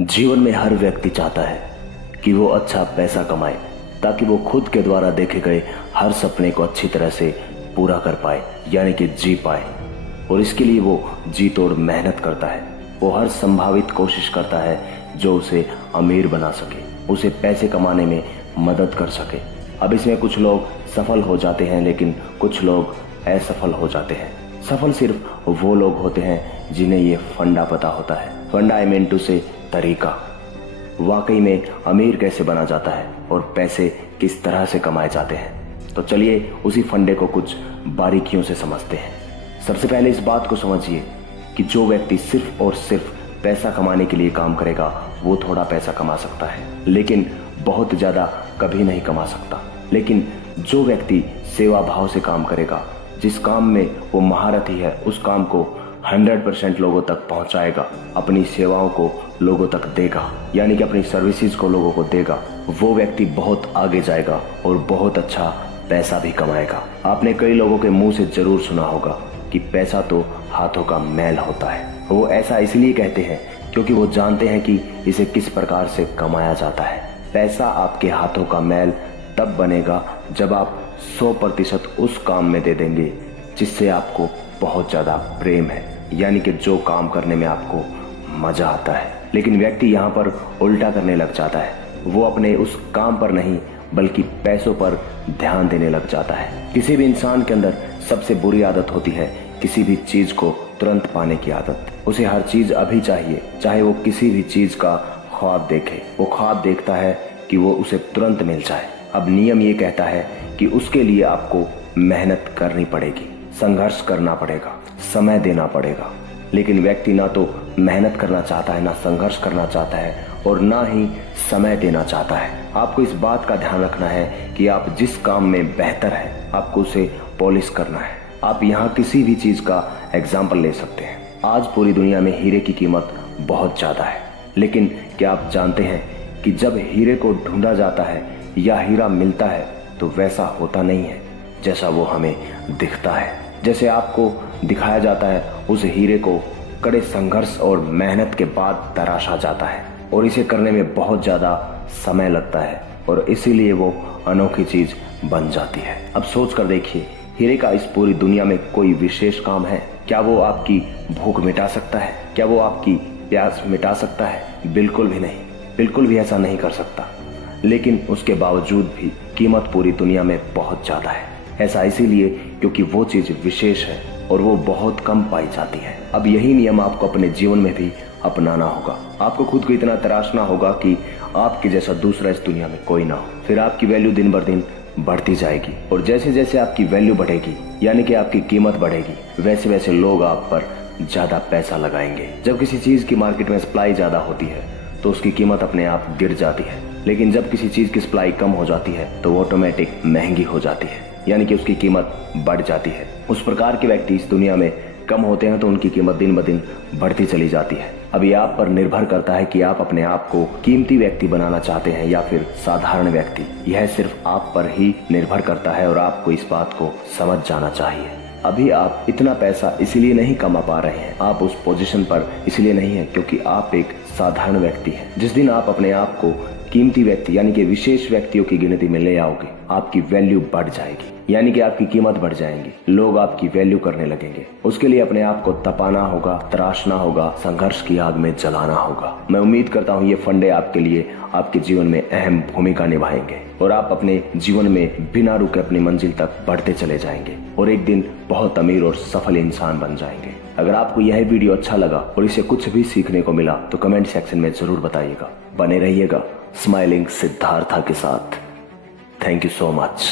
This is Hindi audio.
जीवन में हर व्यक्ति चाहता है कि वो अच्छा पैसा कमाए ताकि वो खुद के द्वारा देखे गए हर सपने को अच्छी तरह से पूरा कर पाए, यानी कि जी पाए। और इसके लिए वो जी तोड़ मेहनत करता है। वो हर संभावित कोशिश करता है जो उसे अमीर बना सके, उसे पैसे कमाने में मदद कर सके। अब इसमें कुछ लोग सफल हो जाते हैं, लेकिन कुछ लोग असफल हो जाते हैं। सफल सिर्फ वो लोग होते हैं जिन्हें ये फंडा पता होता है। फंडा आई मीन टू से तरीका, वाकई में अमीर कैसे बना जाता है और पैसे किस तरह से कमाए जाते हैं। तो चलिए उसी फंडे को कुछ बारीकियों से समझते हैं। सबसे पहले इस बात को समझिए कि जो व्यक्ति सिर्फ और सिर्फ पैसा कमाने के लिए काम करेगा वो थोड़ा पैसा कमा सकता है, लेकिन बहुत ज्यादा कभी नहीं कमा सकता। लेकिन जो व्यक्ति सेवा भाव से काम करेगा, जिस काम में वो महारथी है, उस काम को 100% लोगों तक पहुंचाएगा, अपनी सेवाओं को लोगों तक देगा, यानी कि अपनी सर्विसेज को लोगों को देगा, वो व्यक्ति बहुत आगे जाएगा और बहुत अच्छा पैसा भी कमाएगा। आपने कई लोगों के मुंह से जरूर सुना होगा कि पैसा तो हाथों का मैल होता है। वो ऐसा इसलिए कहते हैं क्योंकि वो जानते हैं कि इसे किस प्रकार से कमाया जाता है। पैसा आपके हाथों का मैल तब बनेगा जब आप 100% उस काम में दे देंगे जिससे आपको बहुत ज्यादा प्रेम है, यानी कि जो काम करने में आपको मजा आता है। लेकिन व्यक्ति यहाँ पर उल्टा करने लग जाता है। वो अपने उस काम पर नहीं बल्कि पैसों पर ध्यान देने लग जाता है। किसी भी इंसान के अंदर सबसे बुरी आदत होती है किसी भी चीज को तुरंत पाने की आदत। उसे हर चीज अभी चाहिए, चाहे वो किसी भी चीज का ख्वाब देखे। वो ख्वाब देखता है कि वो उसे तुरंत मिल जाए। अब नियम ये कहता है कि उसके लिए आपको मेहनत करनी पड़ेगी, संघर्ष करना पड़ेगा, समय देना पड़ेगा। लेकिन व्यक्ति ना तो मेहनत करना चाहता है, ना संघर्ष करना चाहता है और ना ही समय देना चाहता है। आपको इस बात का ध्यान रखना है कि आप जिस काम में बेहतर है आपको उसे पॉलिश करना है। आप यहाँ किसी भी चीज का एग्जाम्पल ले सकते हैं। आज पूरी दुनिया में हीरे की कीमत बहुत ज्यादा है, लेकिन क्या आप जानते हैं कि जब हीरे को ढूंढा जाता है या हीरा मिलता है तो वैसा होता नहीं है जैसा वो हमें दिखता है। जैसे आपको दिखाया जाता है उस हीरे को कड़े संघर्ष और मेहनत के बाद तराशा जाता है और इसे करने में बहुत ज्यादा समय लगता है और इसीलिए वो अनोखी चीज बन जाती है। अब सोच कर देखिए, हीरे का इस पूरी दुनिया में कोई विशेष काम है? क्या वो आपकी भूख मिटा सकता है? क्या वो आपकी प्यास मिटा सकता है? बिल्कुल भी नहीं, बिल्कुल भी ऐसा नहीं कर सकता। लेकिन उसके बावजूद भी कीमत पूरी दुनिया में बहुत ज्यादा है। ऐसा इसीलिए क्योंकि वो चीज विशेष है और वो बहुत कम पाई जाती है। अब यही नियम आपको अपने जीवन में भी अपनाना होगा। आपको खुद को इतना तराशना होगा कि आपके जैसा दूसरा इस दुनिया में कोई ना हो। फिर आपकी वैल्यू दिन बर दिन बढ़ती जाएगी और जैसे जैसे आपकी वैल्यू बढ़ेगी, यानी कि आपकी कीमत बढ़ेगी, वैसे वैसे लोग आप पर ज्यादा पैसा लगाएंगे। जब किसी चीज की मार्केट में सप्लाई ज्यादा होती है तो उसकी कीमत अपने आप गिर जाती है, लेकिन जब किसी चीज की सप्लाई कम हो जाती है तो वो ऑटोमेटिक महंगी हो जाती है, यानी कि उसकी कीमत बढ़ जाती है। उस प्रकार के व्यक्ति इस दुनिया में कम होते हैं तो उनकी कीमत दिन ब दिन बढ़ती चली जाती है। अब ये आप पर निर्भर करता है कि आप अपने आप को कीमती व्यक्ति बनाना चाहते हैं या फिर साधारण व्यक्ति। यह सिर्फ आप पर ही निर्भर करता है और आपको इस बात को समझ जाना चाहिए। अभी आप इतना पैसा इसलिए नहीं कमा पा रहे हैं, आप उस पोजीशन पर इसलिए नहीं है क्योंकि आप एक साधारण व्यक्ति हैं। जिस दिन आप अपने आप को कीमती व्यक्ति यानी कि विशेष व्यक्तियों की गिनती में ले आओगे, आपकी वैल्यू बढ़ जाएगी, यानी कि आपकी कीमत बढ़ जाएगी, लोग आपकी वैल्यू करने लगेंगे। उसके लिए अपने आप को तपाना होगा, तराशना होगा, संघर्ष की आग में जलाना होगा। मैं उम्मीद करता हूँ ये फंडे आपके लिए आपके जीवन में अहम भूमिका निभाएंगे और आप अपने जीवन में बिना रुके अपनी मंजिल तक बढ़ते चले जाएंगे और एक दिन बहुत अमीर और सफल इंसान बन जाएंगे। अगर आपको यह वीडियो अच्छा लगा और इसे कुछ भी सीखने को मिला तो कमेंट सेक्शन में जरूर बताइएगा। बने रहिएगा स्माइलिंग सिद्धार्था के साथ। Thank you so much.